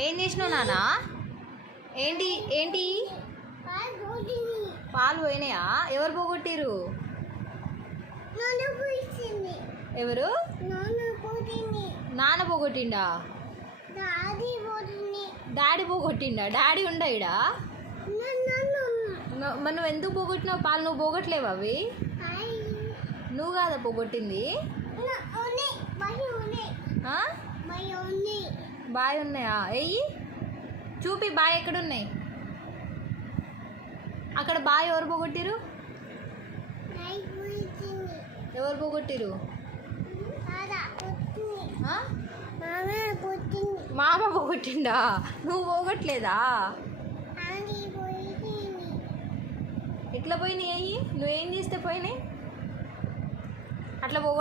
ఏం చేసినావు నాన్న? ఏంటి ఏంటి పాలు పోయినాయా? ఎవరు పోగొట్టిరు? ఎవరు? నాన్న పోగొట్టిండా? డాడీ పోగొట్టిండా? డాడీ ఉండా ఇడా? మరి నువ్వు ఎందుకు పోగొట్టినావు పాలు? నువ్వు పోగొట్టలేవు అవి. నువ్వు కాదా పోగొట్టింది? బాయ్ ఉన్నాయా? ఎయ్యి చూపి. బాయ్ ఎక్కడున్నాయి? అక్కడ బాయ్ ఎవరు పోగొట్టిరు? ఎవరు పోగొట్టిరు? మామ పోగొట్టిండా? నువ్వు పోగొట్టలేదా? ఎట్లా పోయినాయి? నువ్వేం చేస్తే పోయినాయి? అట్లా పోగొట్ట